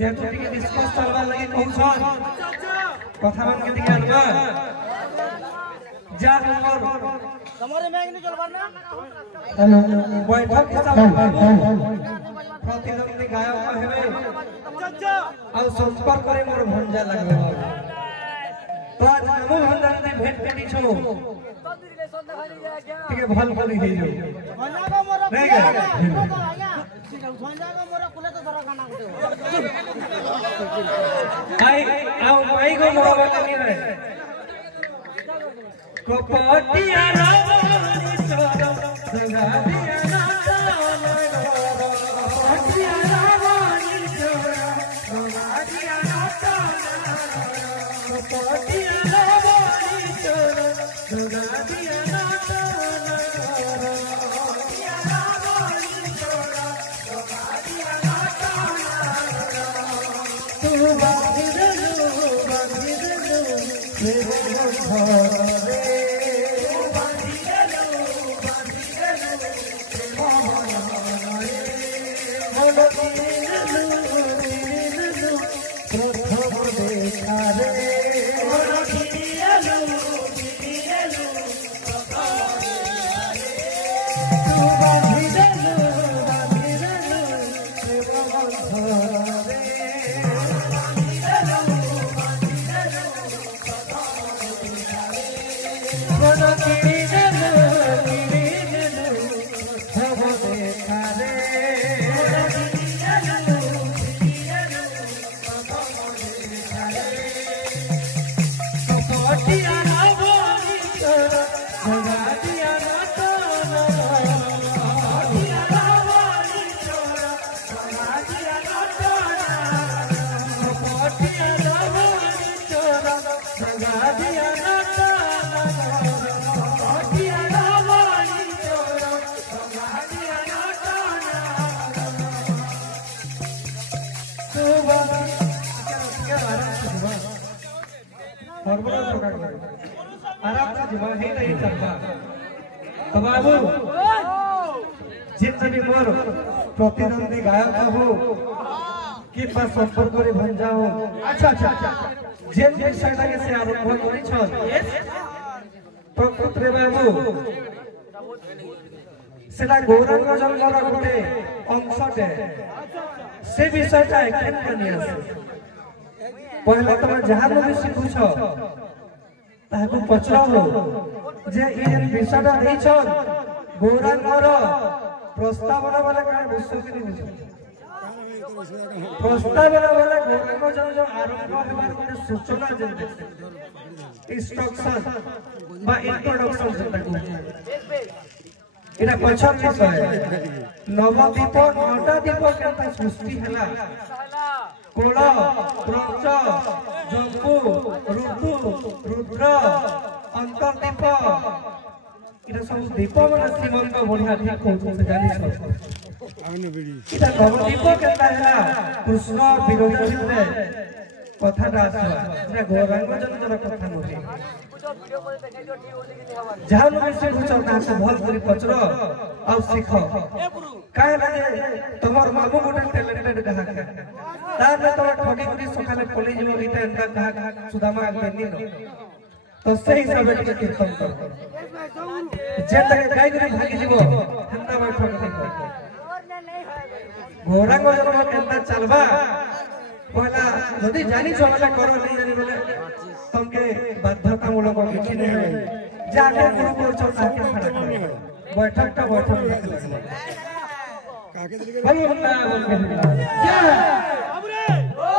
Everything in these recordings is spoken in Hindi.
जेतु टिके डिस्कस चलबा लागि कहउछन कथा मन के टिके आलबा जा हमर तमरे मैग नि चलबा ना बैठक के सब प्रतिद्वंदी गायक हेबे आ संपर्क करे मोर भंजा लागबे तो आज नमो भंजा ने भेट केनी छो तब रिलेशन देखाली जाय क्या टिके भल भल हे जो भंजा को मोर भंजा को मोर कुले तो धरा गाना आई आओ माई को मोर नहीं रे कपटिया रावणी चोर संगा दिया ना कपटिया रावणी चोर संगा दिया ना कपटिया रावणी चोर संगा दिया ना कपटिया रावणी चोर संगा दिया ना तू बाबू जितनी मोर प्रतिद्वंदी गायक हो कि संपर्क करे भंजा हो अच्छा अच्छा जेन विषय लगे से आरंभ करी छ प्रकृत रे बाबू सेला गौरांग जंगल गोटे अंशटे से विषयटा केन कनिया पहले तुम जहां भी सिखुछ ताकू पचराओ जे इ विषयटा देई छ गौरांगर प्रस्तावना वाला का विश्वकरी प्रस्तावना वाला गौरांग जो आरंभ हेबार गोटे सूचना जेते इंस्ट्रक्शन बा इंट्रोडक्शन जेता इना पछर विषय नवद्वीप नौटा द्वीप केनता सृष्टि हला कोल क्रंच जंबू ऋतु रुद्र अंतर्दीप इना सब दीप मन श्रीमंत बढ़िया ठीक हो से जानि छ इता नवद्वीप केनता हला कृष्ण विरोधी रे कथाटा आसला इना गौरांग जन कथा नथि जहां में से बुझता से भल करी पचरो आ सीख काहे लागे तमर मामू गोटे टैलेंटेड कहा तार में तो ठगी करी सकाले पले जीव इता एंता कहा सुदामा आगे नी तो सही हिसाब से कीर्तन कर जे तक गाय करी भागी जीव हंता में ठगी घोड़ा को जब केनता चलबा पहला यदि जानी छ वाला करो नहीं जानी बोले तुमके बाध्यतामूलक किछि नहीं जाके गुरु को चलता के खड़ा कर बैठक का बैठक काके दिले क्या बाबू रे ओ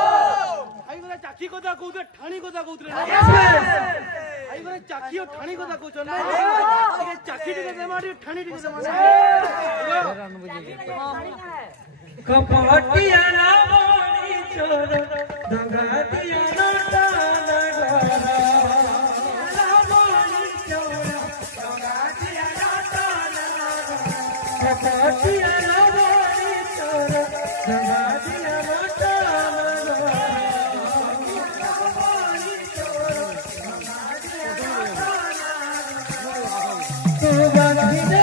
आई बोले चाची को दा कहू ठाणी को दा कहू रे ଆଇବରେ ଚାକି ଓ ଠାଣି କଥା କହୁଛ ନା ଏ ଚାକି ଟିକେ ଦେ ମାରି ଠାଣି ଟିକେ ଦେ ମାରି କପଟିଆ ରାବଣୀ ଚୋର ଦଙ୍ଗା ଦିଆ ନଟା ନଗର ରାବଣୀ ଚୋର ଦଙ୍ଗା ଦିଆ ନଟା ନଗର କପଟିଆ ରାବଣୀ ଚୋର ଦଙ୍ଗା ଦିଆ ନଟା ନଗର ରାବଣୀ ଚୋର ଦଙ୍ଗା ଦିଆ ନଟା ନଗର ତୁ ବାନ୍ଧିଦେ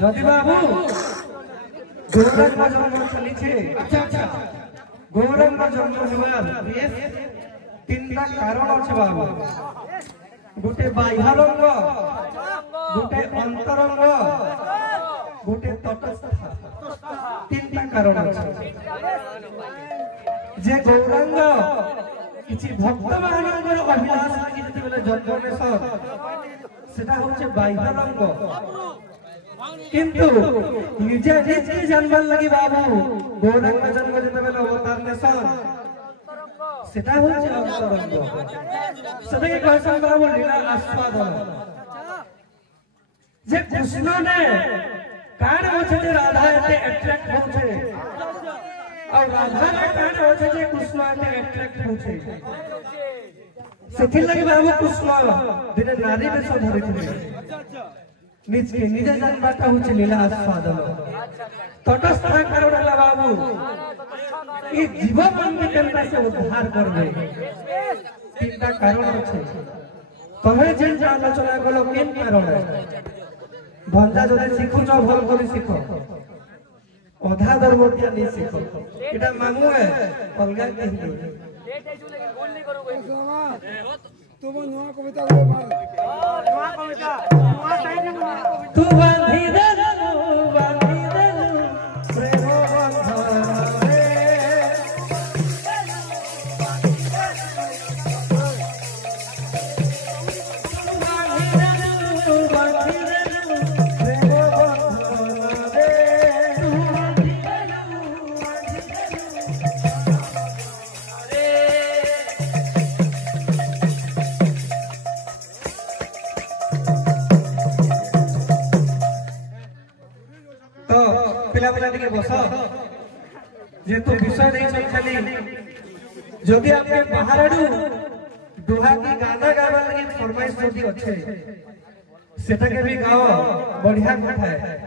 যদি বাবু গৌরাঙ্গ জন্ম চলিছে গৌরাঙ্গ জন্ম হওয়ার তিনটা কারণ আছে বাবু গোটে বাহ্যরঙ্গ গোটে অন্তরঙ্গ গোটে তটস্থ তিনটা কারণ আছে যে গৌরাঙ্গ কিছু ভক্ত ମାନଙ୍କର অভিলাষ লাগি যেতবেলে জন্ম নেছ সেটা হচ্ছে বাহ্যরঙ্গ কিন্তু নিজে নিজে জানবার লাগি বাবু গৌরাঙ্গ জন্ম যেতবেলে অবতার নেছন সেটা হচ্ছে অন্তরঙ্গ সেটাকে কয়েছেন বাবু লীলা আস্বাদন যে কৃষ্ণ নে কাণ হচ্ছে যে রাধা এতে অ্যাট্রাক্ট হচ্ছে আর রাধা নে কাণ হচ্ছে যে কৃষ্ণ এতে অ্যাট্রাক্ট হচ্ছে ସେଥିଲାଗି ବାବୁ କୃଷ୍ଣ ଦିନେ ନାରୀ ବେଶ ଧରିଥିଲେ ନିଜେ ଜାଣିବାଟା ହଉଛି ଲୀଳା ଆସ୍ୱାଦନ ତଟସ୍ଥ କାରଣ ହେଲା ବାବୁ ଏ ଜୀବମାନଙ୍କୁ କେନ୍ତା ସେ ଉଦ୍ଧାର କରିବେ ତିନଟା କାରଣ ଅଛି ତମେ ଯେନ୍ଟା ଆଲୋଚନା କଲ କେନ୍ କାରଣ ଭଞ୍ଜା ଯଦି ଶିଖୁଛ ଭଲ କରି ଶିଖ ଅଧା ଧର୍ମଟିଆ ନେଇ ଶିଖ ଏଟା ମାମୁ ଅଲଗା କେହି तुम नया कविता बोल नया कविता नया साइड में तू बांधी दे प्रेम बंधन रे बांधी दे प्रेम बंधन रे बस जेतु विषय नहीं खाली जदि आपके बाहर आडू दुहा की गाना गावा लगी फरमाइश जदि अच्छे सेटा के भी गाओ बढ़िया कथा है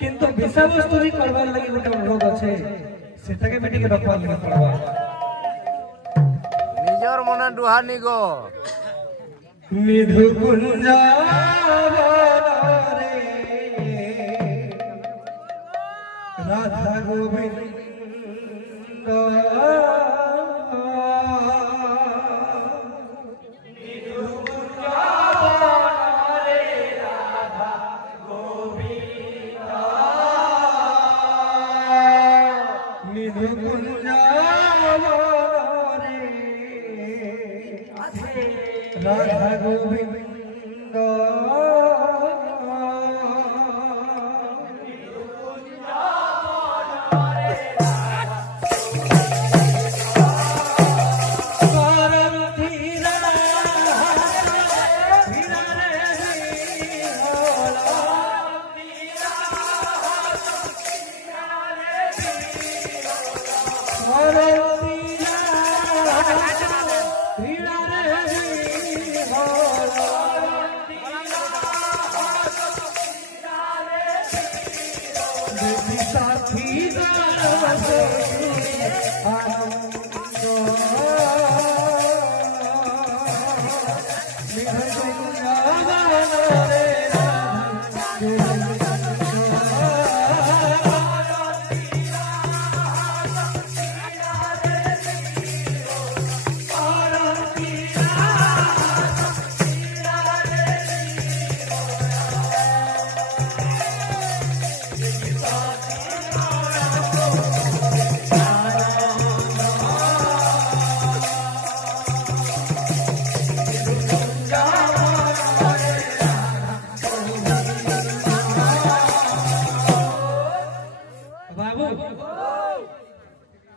किंतु विषय वस्तु भी करबार लगी गोटे अनुरोध अच्छे सेटा के बेटी के रखबार लगी पड़वा निजर मने दुहा नि गो निधु कुंजा राधा गोविंद राधा गोविंद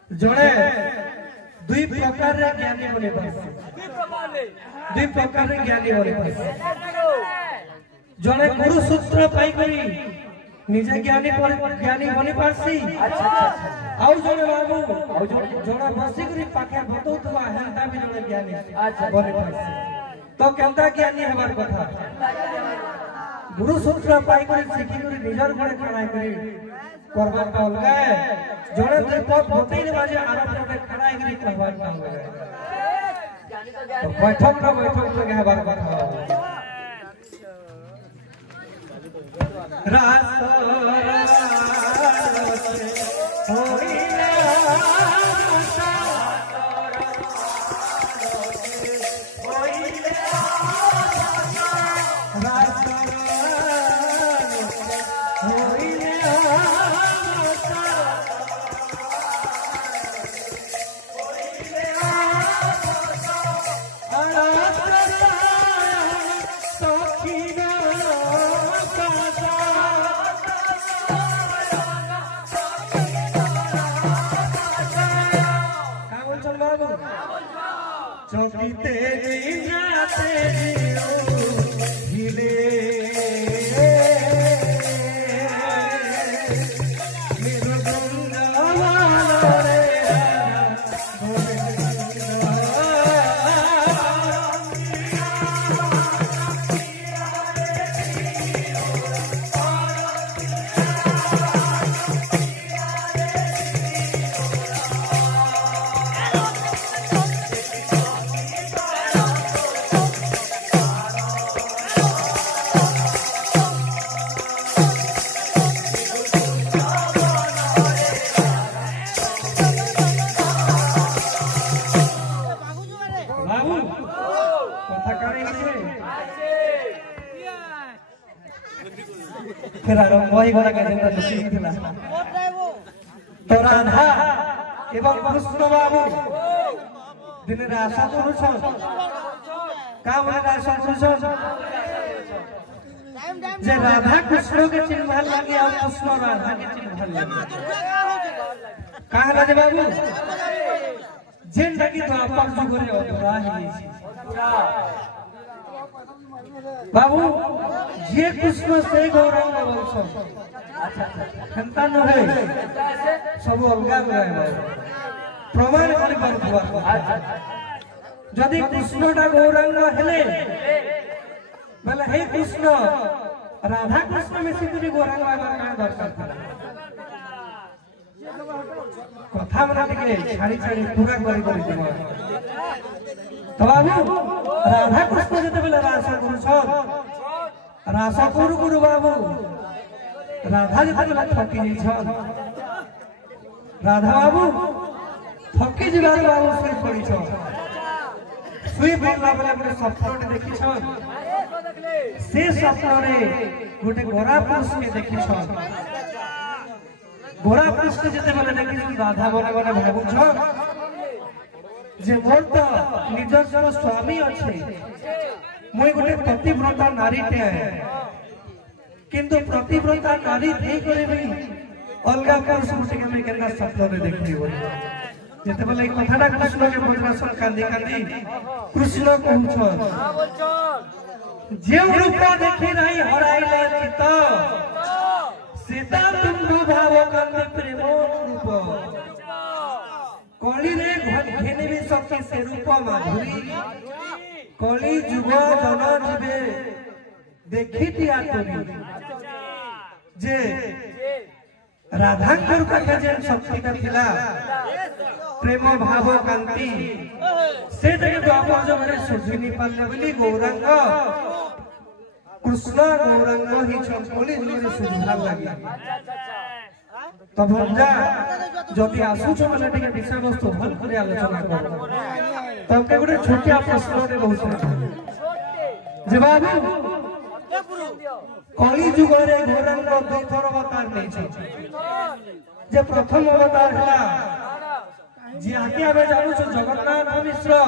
जड़े दुई प्रकार रे ज्ञानी बने दुई प्रकार रे ज्ञानी बने जड़े गुरु सूत्र पाई करी निजे ज्ञानी बनी पारसी आउ जड़े बाबू जड़े बसी करी पाखे बतौतबा हेंता भी जड़े ज्ञानी बने पारसी तो केंता ज्ञानी हेबार कथा गुरु सूत्र पाई करी सिखी करी निजर घरे खड़ा करी करबार का अलगा जड़े दुई पद बतई ने बाजे आरोप पे खड़ा करी कहबार का अलगा तो बैठक लगे हेबार कथा रास चौकीते जाते हिले मेरो गंगा रे वही गला का जिंदा दुखी थिला तो राधा एवं कृष्ण बाबू दिन राशा पुरुष का बोले राशा पुरुष जे राधा कृष्ण के चिन्ह लगे और कृष्ण राधा के चिन्ह लगे कहा राजा बाबू जेन लगी तो आप जुग रे पूरा ही बाबू ये कृष्ण से गौरंग वंश खंता न है सब अलगा रहे प्रमाण करि पारथुवा जदि कृष्णटा गौरंग हेले बोले हे कृष्ण राधा कृष्ण में सिद्धि गौरंग आबार का दरकार था कथा बना के छाड़ी छाड़ी पूरा करी करी दिबो तो बाबू राधा कृष्ण जते बेले रासा गुरु छन रासा गुरु गुरु बाबू राधा जते बेले ठकी छन राधा बाबू थकी जिबार बाबू सुई पड़ीछ सुई पड़ला बेले गोटे स्वप्न देखिछ से स्वप्न रे गोटे गोरा पुरुष के देखिछ गोरा पुरुष के जते बेले देखिछ राधा मने मने भाबुछ जे मोर तो निजस्व स्वामी अच्छे मुई गोटे पतिव्रता नारी टे किंतु पतिव्रता नारी थी करे भी अलगा पुरुष के मैं केना स्वप्न रे देखी हो जते बेले कथाटा कृष्ण के बज्रासन कांदी कांदी कृष्ण कहउछ जे रूप देखी नहीं हराइला चित सीता तुम भाव कांदी प्रेम रूप कली रे घेने भी शक्ति से रूप माधुरी कली जुग जन जीवे देखी दिया तोरी जे राधांकर पाखे जे शक्ति का थिला प्रेम भाव कांति से जगह द्वापर जगह सुझिनी पाले बोली गौरांग कृष्ण गौरांग ही चंपली जुगे सुझार लागी तो भंजा जदि आसुछ माने टिके विषय वस्तु भल करे आलोचना कर तबके गोटे छोटिया प्रश्न रे बहुत जे बाबू कली जुग रे गौरांग दुई थर अवतार नै छै जे प्रथम अवतार हला जे आके आबे जानु छ जगन्नाथ मिश्र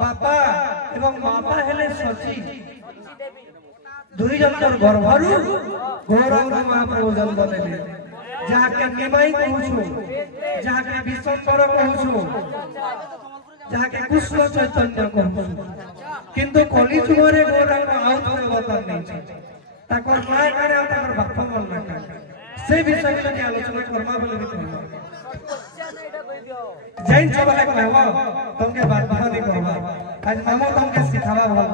बापा एवं माता हेले सची दुई जनकर गर्भरु गौरांग महाप्रभु जन्म लेले जहाँ के निमाई कहूछु जहाँ के विश्वकर कहूछु जहाँ के कृष्ण चैतन्य कहूछु किंतु कली जुग रे गौरांग आउत अवतार नै छै ताकर माय काने आ ताकर बाप मन ना का से विषय के लिए आलोचना करबा बोले भी कहबा जैन सबले कहबा तुमके बात नहीं कहबा आज मामो तुमके सिखावा भल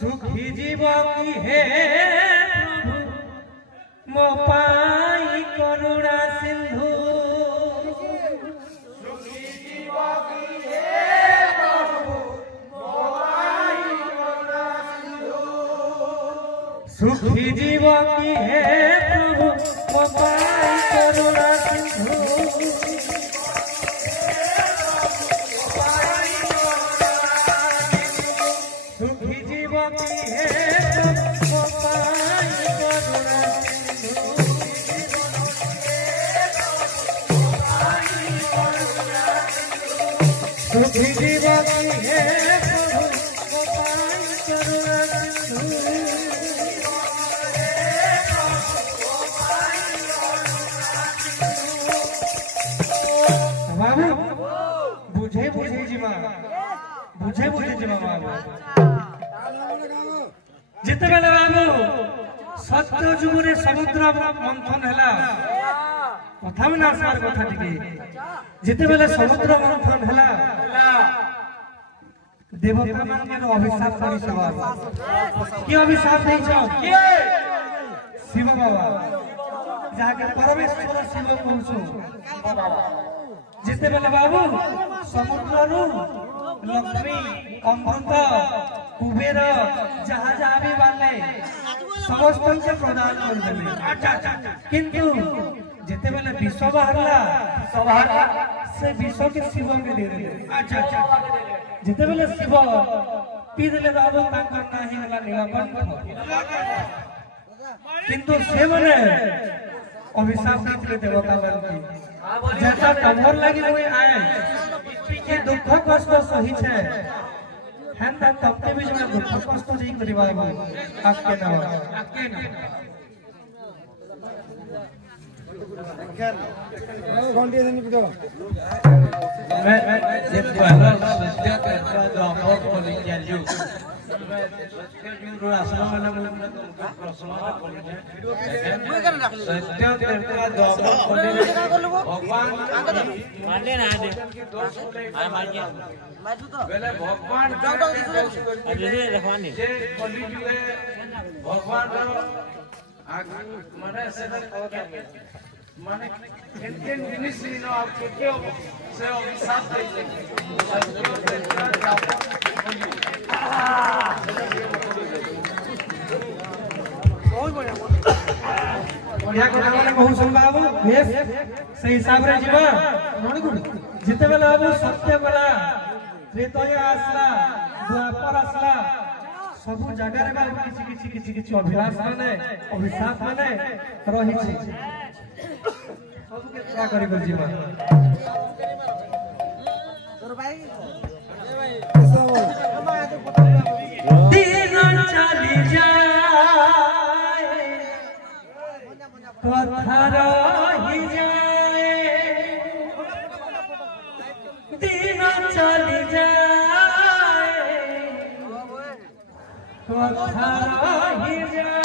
सुखी जीव की है प्रभु मोपाई करुणा सिंधु सुखी जीव की है प्रभु मोपाई करुणा सिंधु सुखी जीव की है प्रभु मोपाई करुणा सिंधु बुझे बुझे जीवा बाबू जिते बेले बाबू सत्य जुगरे समुद्र मंथन हैला कथा में ना सार कथा टिके जिते बेले समुद्र मंथन हैला देवता मान के अभिशाप करी सवाल की अभिशाप नहीं छ शिव बाबा जाके परमेश्वर शिव कहूछु जिते बेले बाबू समुद्र रु लक्ष्मी अमृत कुबेर जहाँ जहाँ भी वाले समस्त के प्रदान कर देबे किंतु जिते बेले विष बाहरला से विष के शिव के दे देबे जिते बेले शिव पी देले बाबू तांकर नाही होला नीलकंठ किंतु से माने अभिशाप देते देवता बन जैसा तमोर लगी हुई आए कि दुख कष्ट सही छे हेन त तबते भी जो दुख कष्ट जी करिबा आपके ना घंटे देनी पितो मैं जे पहला सत्य का जो आप को लिख दियो माने केन जिनिस नो आप के से अभिशाप देते बहुत बढ़िया बढ़िया को माने बहुत सुन बाबू बेस सही हिसाब रे जीवा नोनी गुड जिते बेला बाबू सत्य बेला त्रेतय आसला द्वापर आसला सब जगह रे बाबू किछि अभिलाष माने अभिशाप माने रही छी क्या करी कर जीवन दिन चली जाए कथा रही जाए दिन चली जाए कथा रही जाए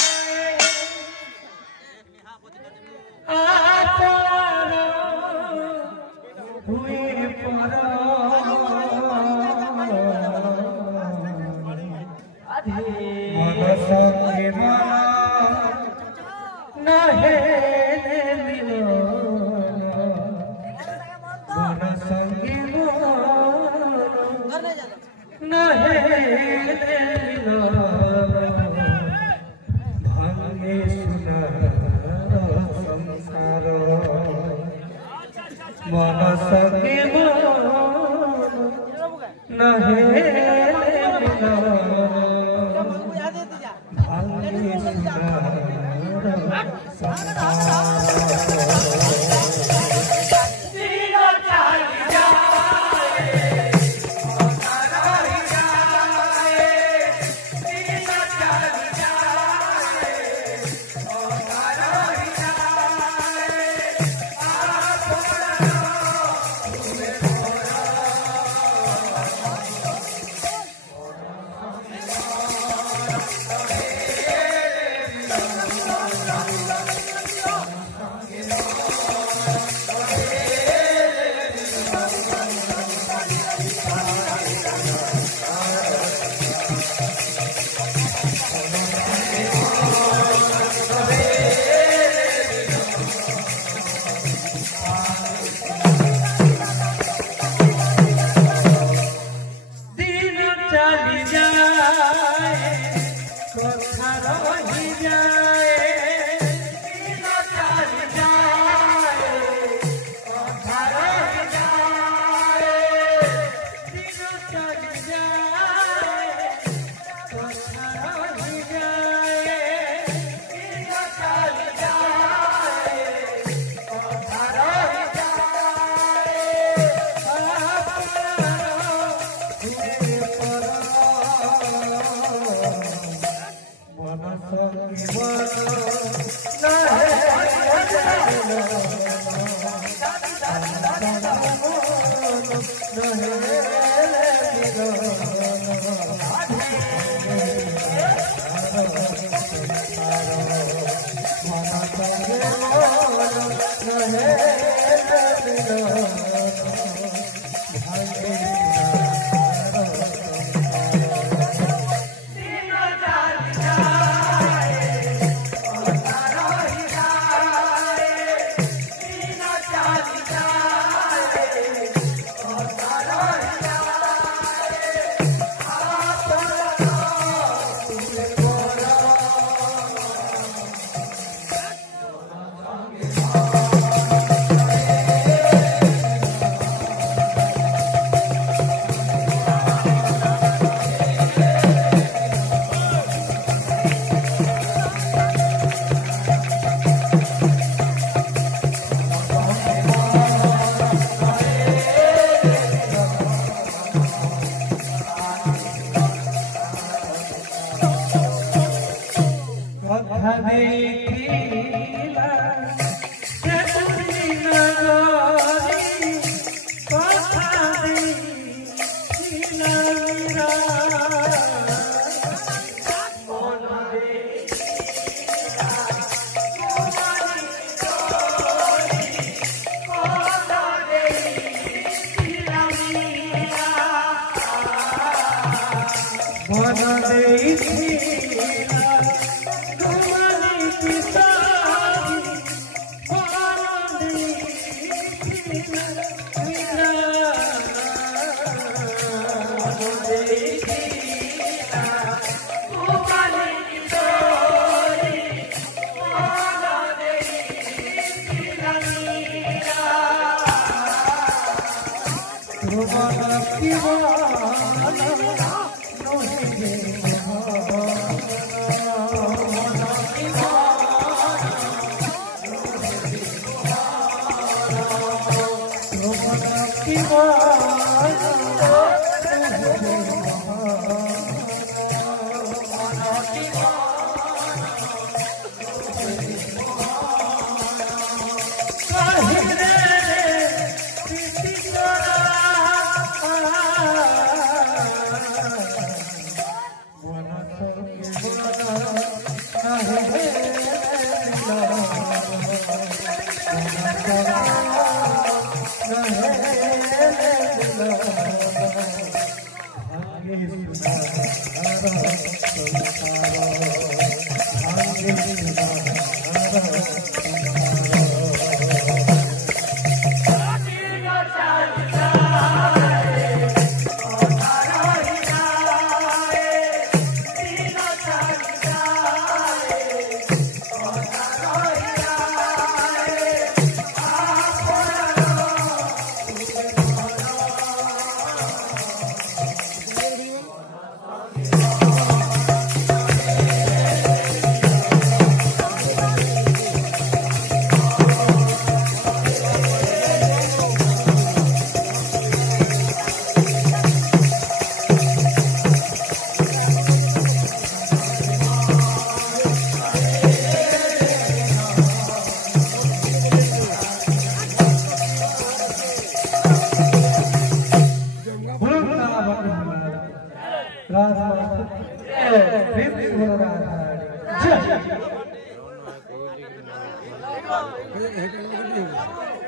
Hey,